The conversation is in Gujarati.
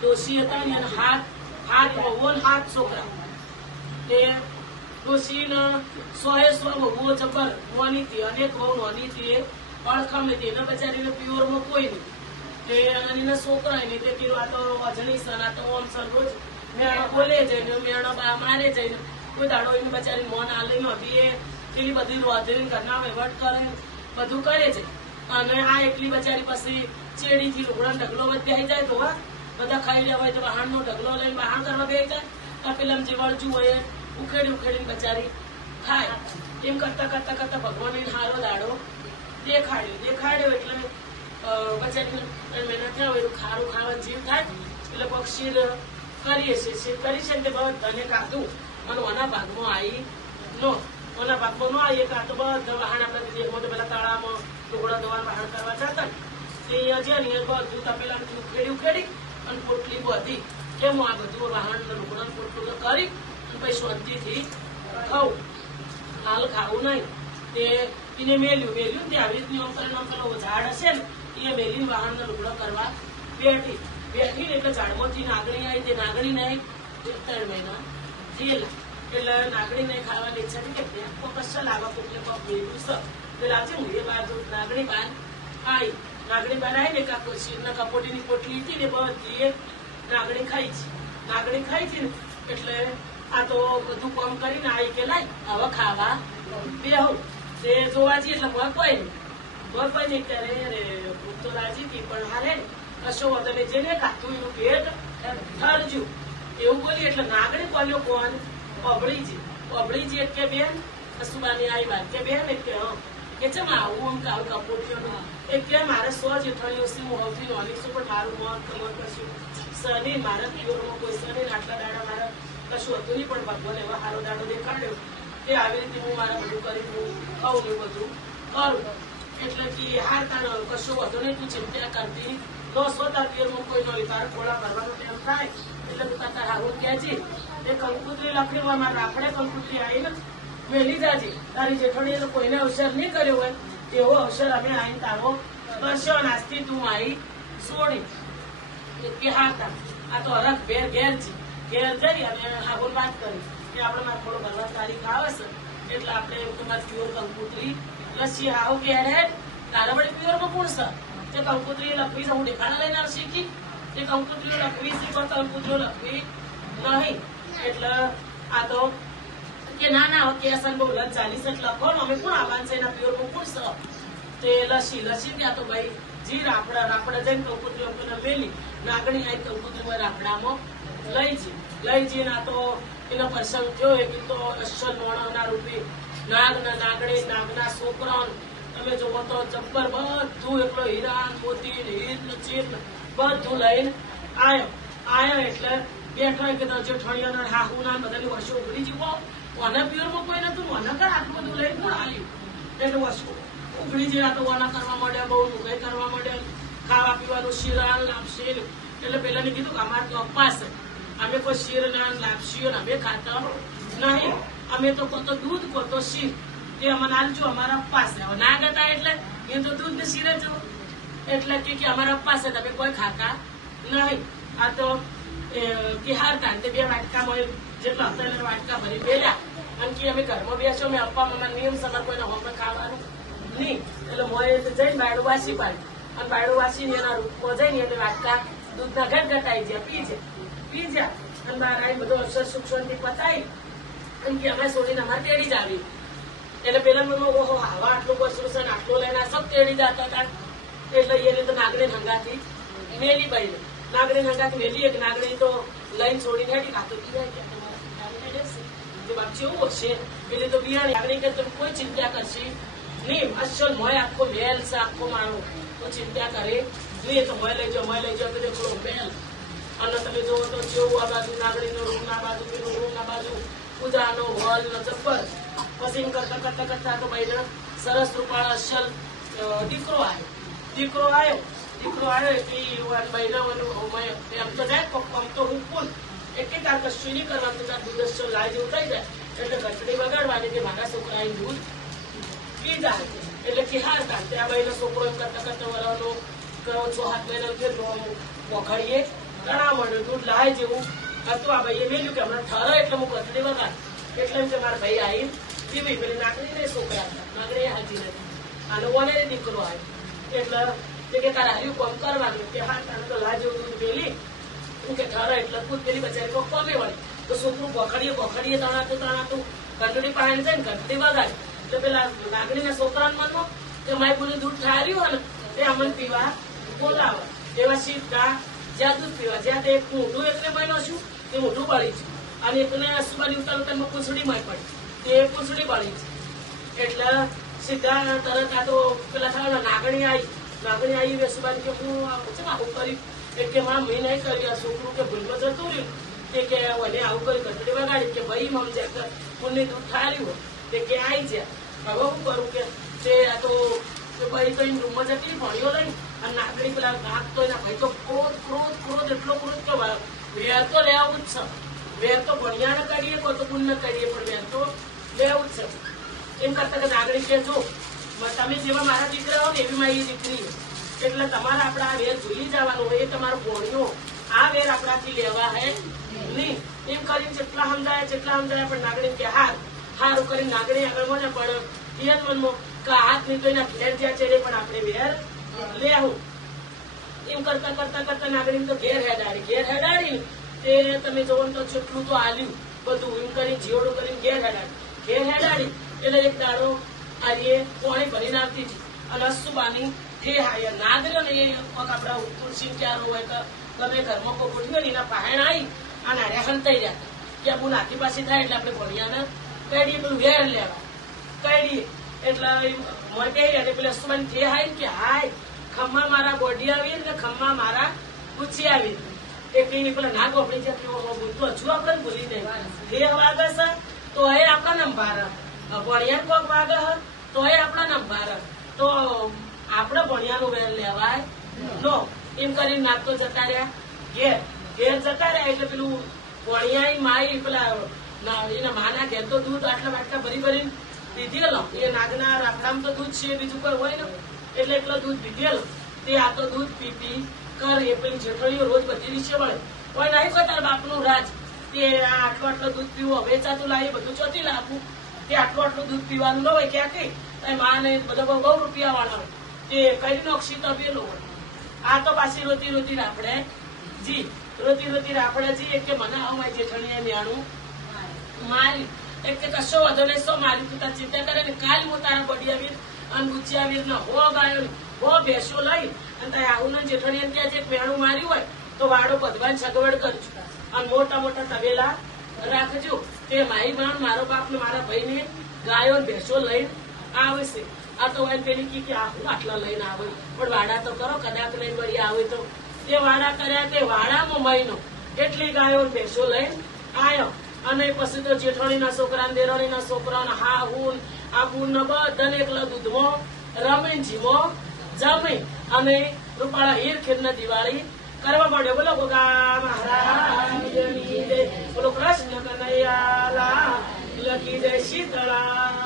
ડોશી હતા ને એના હાથ હાથ વહુઓ હાથ છોકરા તે ડોશીને સો એ સો વહુઓ જબર નોની હતી અનેક વહુ નોની હતી એ અળખમ હતી એને બચારીને પ્યોરમાં કોઈ નહીં તે અને છોકરા નહીં તે કીધું આ તો અજણી સન આ તો ઓમ સન રોજ મેળો બોલે જઈને મેળો બા મારે જઈને કોઈ દાડો એની બચારી મોન આલે હતી એ પેલી બધી રોધરીને ઘરના વહીવટ કરે બધું કરે છે અને આ એકલી બચારી પછી ચેડીથી લુગડા ઢગલો બેસી જાય તો હા બધા ખાઈ રહ્યા હોય તો બહારનો ઢગલો લઈને બહાર કરવા બે જાય પેલા જે વળજું હોય ઉખેડી ઉખેડીને બચારી ખાય. એમ કરતા કરતા કરતા ભગવાન હારો દાડો દેખાડ્યો. દેખાડ્યો એટલે બચારી મહેનત થયા હોય, ખારું ખાવાનું જીવ થાય, એટલે પક્ષી કરીએ છીએ શીર કરી છે તે બધાને કાઢું. અને ઓના ભાગમાં આવી નો. ઓના ભાગમાં નો આવી કાં તો બધા વાહન આપણે દેશમાં તો પેલા તળાવમાં ટુકડા ધોવા વાહન કરવા જતા તે હજી બધું તપેલા ખેડી ઉખેડી અને પોટલી બધી કે હું આ બધું વાહન લુગડા પોટલું કરી અને પછી શાંતિથી ખાઉં હાલ ખાવું નહીં. તે એને મેલ્યું મેલ્યું ને તે આવી રીતની આમ કરીને પેલો ઝાડ હશે ને, એ મેલીને વાહનના લુગડો કરવા બેઠી. બેઠી ને એટલે ઝાડમાંથી નાગણી આવી. તે નાગણી નહીં ત્રણ મહિના થયેલા. એટલે નાગણી નહીં ખાવાની ઈચ્છા હતી કે બે ફોકસ લાવવા લાવા કોકલે કોક મેલ્યું છે. એટલે આજે હું એ બાજુ નાગણી બાર આવી નાગણી બનાવીને કાકો શીરના કપોટીની પોટલી હતી ને બધી એ નાગણી ખાઈ છે. નાગણી ખાઈ છે ને એટલે આ તો બધું કામ કરીને આવી કે લાય હવે ખાવા બેહું. તે જોવા જઈએ એટલે મોં કોઈ નહીં મોં કોઈ નહીં ત્યારે હું તો રાજી હતી, પણ હારે ને, કશો નહીં, જેને ખાતું એનું પેટ ઠરજું એવું બોલી એટલે નાગણી કોલ્યો કોણ? અબળીજી અબળીજી એટલે બેન કસુબાની આવી વાત કે બેન એટલે, હં. કે છે આવું આમ આવું એ કે મારે સો થયું છે, હું નોની છું, પણ મારું મોત કમર કશું સની મારા પિયરમાં કોઈ સની આટલા દાડા મારા કશું હતું નહીં, પણ ભગવાન એવા હારો દાડો દેખાડ્યો કે આવી રીતે હું મારા બધું કરી હું ખાઉં ને બધું. કરું એટલે કે હાર તારો કશું વધુ નહીં, તું ચિંતા કરતી. તો સો તાર પિયરમાં કોઈ નહીં તારે ખોળા ભરવાનો ટાઈમ થાય. એટલે તું તારા હારું કહેજે. એ કંકુતરી હોય મારા આપણે કંકુતરી આવીને વહેલી જાજે. તારી જેઠાણીએ તો કોઈને અવસર નહીં કર્યો હોય. એવો અવસર અમે આવીને તારો કરશો નાસ્તી તું આવી સોડી કે તા. આ તો હરખ ઘેર ઘેર છે. ઘેર જઈ અને આગળ વાત કરી. કે આપણે મારે થોડો ભરવા તારીખ આવે છે એટલે આપણે તમારે પ્યોર કંકુતરી લસી આવો ઘેર હે. તારા વળી પ્યોરમાં કોણ છે? તે કંકુતરી લખવી છે. હું દેખાડા લઈને આવશે શીખી તે કંકુતરીઓ લખવી છે. પણ કંકુતરીઓ લખવી નહીં. એટલે આ તો કે ના ના કે અસલ બહુ લન ચાલીસ જ લખો અમે કોણ આવવાનું છે એના પ્યોર કોણ છે તે લસી લસી ત્યાં તો ભાઈ જી રાફડા રાફડા જઈને કંકુતરી અંકુને મેલી, નાગણી આવી કંકુતરી રાફડામાં લઈ જી લઈ જઈ ના તો એનો પ્રસંગ થયો, એ તો અસલ મોણાના રૂપે. નાગ ના નાગણી, નાગના છોકરા તમે જોવો તો જબ્બર બધું એકલો હીરા મોતી હીર ને ચીર ને બધું લઈને આયો. આયો એટલે બેઠો કે તો જેઠાણીઓ ને હાહુ ના બધાની વર્ષો ભૂલી જીવો ઓના પ્યોરમાં કોઈ નતું, ઓના આટલું બધું લઈને કોણ આવ્યું એટલે વસ્તુ. ઉઘડી જેવા તો વાના કરવા માંડ્યા, બહુ નુકાઈ કરવા માંડ્યા. ખાવા પીવાનું શિરાન લાપસી એટલે પેલાને કીધું કે અમારે તો અપાસ અમે કોઈ શીર ના લાપસીઓ અમે ખાતા નહીં. અમે તો કોતો દૂધ, કોતો શીર. એ અમને આલજો, અમારા અપાસ ના ગતા એટલે એ તો દૂધ ને શીર જ એટલે કે અમારા અપાસ તમે કોઈ ખાતા નહીં. આ તો કે હારતા તે બે વાટકામાં જેટલા હતા એટલા વાટકા ભરી બેલ્યા, અને કે અમે ઘરમાં બેસો મેં અપ્પા મામા નિયમ સમર કોઈને હોમે ખાવાનું નહીં. એટલે મોએ જઈને બાયડું વાસી પાડી. અને બાયડું વાસીને એના રૂપમાં જઈને એટલે વાટકા દૂધના ઘટ ઘટાઈ જાય પી જાય પી જાય. અને બહાર આવી બધો અક્ષર શાંતિ પતાવી. અને કે અમે છોડીને અમારે તેડી જ આવી. એટલે પેલા મને ઓહો આવા આટલું કશું છે આટલું લઈને આ સબ તેડી જતા હતા. એટલે એને તો નાગરે હંગાથી મેલી બાઈ નાગણી હંગાથી મેલી એક નાગણી તો લઈને છોડીને હેડી ખાતો રહેશે. તો બાપ જેવું હશે એટલે તો બિયાણી કે તમે કોઈ ચિંતા કરશે નહીં. અસલ મોય આખો વેલ છે, આખો મારો તો ચિંતા કરે. નહીં તો મોય લઈ જાઓ મોય લઈ જાઓ, તો દેખો મેલ અને તમે જોવો તો જેવું આ બાજુ નાગરીનો રૂમ ના બાજુ પેલું રૂમ ના બાજુ પૂજાનો હોલ, નો ચપ્પલ. પછી એમ કરતા કરતા કરતા તો ભાઈ સરસ રૂપાળા અસલ દીકરો આવ્યો દીકરો આવ્યો દીકરો આવ્યો એટલે એમ તો જાય આમ તો હું કોણ એટલે તાર કશું નહીં કરવાનું તાર દૂધ અસલ લાય જેવું જાય. એટલે ઘટડી બગાડવાની કે મારા છોકરાએ દૂધ પીધા એટલે કે હા, તાર ત્યાં ભાઈનો છોકરો એમ કરતા કરતા વરાનો કરો છો, હાથ મહિના ફેર વખાડીએ ઘણા મળ્યું. દૂધ લાય જેવું હતું. આ ભાઈએ મેલ્યું કે હમણાં ઠરો એટલે હું કથડી વગાડ. એટલે એમ કે મારા ભાઈ આવીને પીવી પેલી નાગરી ને છોકરા નાગડી હાજી નથી અને ઓને દીકરો આવ્યો એટલે કે તારે હાર્યું કોમ કરવાનું કે હા, તારે તો લાજ જેવું પેલી. તું કે ઠરે એટલે ખુદ પેલી બચારી કોક કોમે વળી. તો છોકરું પકડીએ પકડીએ તણાતું તણાતું. ઘંટડી પાસે જાય ને ઘંટડી વગાડે. એટલે પેલા નાગણીના છોકરાને મનમાં કે માય બોલી દૂધ ઠાર્યું હોય ને, તે અમને પીવા બોલાવે. એવા સીધા જ્યાં દૂધ પીવા, જ્યાં તે મોઢું એકને બન્યો છું, તે મોઢું બળી છે અને એકને સુબાની ઉતાર ઉતારમાં પૂંછડી માં પડી. તે પૂંછડી બળી છે એટલે સીધા તરત આ તો પેલા થાય નાગણી આવી નાગણી આવી વેસુબાની કે હું છે ને આવું કરી એટલે કે માં મેં નહીં કર્યું આ છોકરું કે ભૂલમાં જતું રહ્યું તે કે મને આવું કરી ઘટડી વગાડી, કે ભાઈ મમ જે પુણ્ય દૂધ ઠાર્યું તે કે આવી જાય હવે શું કરું કે તે આ તો ભાઈ તો રૂમમાં જતી ભણ્યો લઈને, અને નાગડી પેલા નાક તો એના ભાઈ તો ક્રોધ ક્રોધ ક્રોધ, એટલો ક્રોધ કે વેર તો લેવું જ છે. વેર તો ભણ્યા ન કરીએ, કોઈ તો પુણ્ય કરીએ, પણ વેર તો લેવું જ છે. એમ કરતા કે નાગરિક કે જો તમે જેવા મારા દીકરા હો ને એવી મારી દીકરી. એટલે તમારે આપણા આ વેર ભૂલી જવાનું હોય એ તમારો ભોણિયો આ વેર આપણાથી લેવા હે નહીં. એમ કરીને જેટલા સમજાય જેટલા સમજાય, પણ નાગરિક કે હાર, હારું કરીને નાગરિક આગળ મને પણ ઈયન મનમાં કે હાથ નહીં તો એના ઘેર જ્યાં છે પણ આપણે વેર લેવું એમ કરતા કરતા કરતા નાગરિક તો ઘેર હેડાડી ઘેર હેડાડી. તે તમે જોવો તો છેટલું તો આલ્યું. બધું એમ કરી જીવડું કરીને ઘેર હેડાડી. ઘેર હેડાડી. એટલે એક દાડો આર્યે પાણી ભરીને આવતી હતી. અને અસુબાની તે હાય નાગર ને આપડા તુલસી ક્યારો હોય કે ગમે ઘરમાં કોઈ ગોઠવ્યો એના પાહેણ આવી અને હારે હંતાઈ રહ્યા કે હું નાતી પાસે થાય એટલે આપણે ભણિયાને. કઈડીએ પેલું વેર લેવા. કઈડીએ એટલે મોય કહી પેલા અસુબાની તે હાય કે હાય, ખમ્મા મારા બોડી આવી ને ખમ્મા મારા પૂછી આવી. એ કઈ પેલા ના આપણી હો બોલતો હજુ આપણે ભૂલી દે હે છે તો એ આપણા નંબર. ભણિયા કોક વાગે તો એ આપણા નંબર તો આપણે ભણિયાનું વેર લેવાય. નો એમ કરીને નાખતો જતા રહ્યા. ઘેર ઘેર જતા રહ્યા એટલે પેલું ભણિયા માઈ પેલા એના માના ઘેર તો દૂધ આટલા બાટલા ભરી ભરીને દીધેલો એ નાગના રાખડામાં તો દૂધ છે, બીજું કોઈ હોય ને. એટલે એટલો દૂધ પીધેલો તે આ તો દૂધ પી પી કર, એ પેલી જેઠળીઓ રોજ બધી રીતે મળે કોઈ નહીં કોઈ તારા બાપનું રાજ. તે આટલું આટલું દૂધ પીવું હવે ચાતું લાવી, બધું ચોથી લાવવું તે આટલું આટલું દૂધ પીવાનું ન હોય ક્યાં કઈ માને બધા બહુ રૂપિયા વાળા હોય. તે નોક્ષી તો પેલું હોય. આ તો પાછી રોતી રોતી રાપડે. જી, રોતી રોતી રાપડે જી, એક કે મને અમાય જેઠણીએ મેણું મારી. એક કે કશો વધો નહીં, સો મારી તું તાર ચિંતા કરે ને, કાલ હું તારા બડિયા વીર અને ગુચિયા વીર ને હો ગાયો હો ભેંસો લઈ અને તારે આવું ને જેઠણી ત્યાં જે પેણું માર્યું હોય, તો વાડો બધવાન સગવડ કરજો અને મોટા મોટા તબેલા રાખજો તે મારી બાણ મારો બાપ ને મારા ભાઈ ને ગાયો ભેંસો લઈને આવે છે આ તો વાય પેલી કી આ આટલા લઈને આવે. પણ વાડા તો કરો, કદાચ નહીં વળી આવે તો. તે વાડા કર્યા તે વાડામાં મહિનો એટલી ગાયો ભેંસો લઈને આવ્યો અને પછી તો જેઠાણીના છોકરા દેરાણીના છોકરા ને હા, હું, આ બુન ને બધાને એકલા દૂધમાં રમે જીમો જમે અને રૂપાળા હીર ખીર દિવાળી કરવા માંડ્યો બોલો ગોગા મહારાજની જય. બોલો કૃષ્ણ કનૈયા લખી દે શીતળા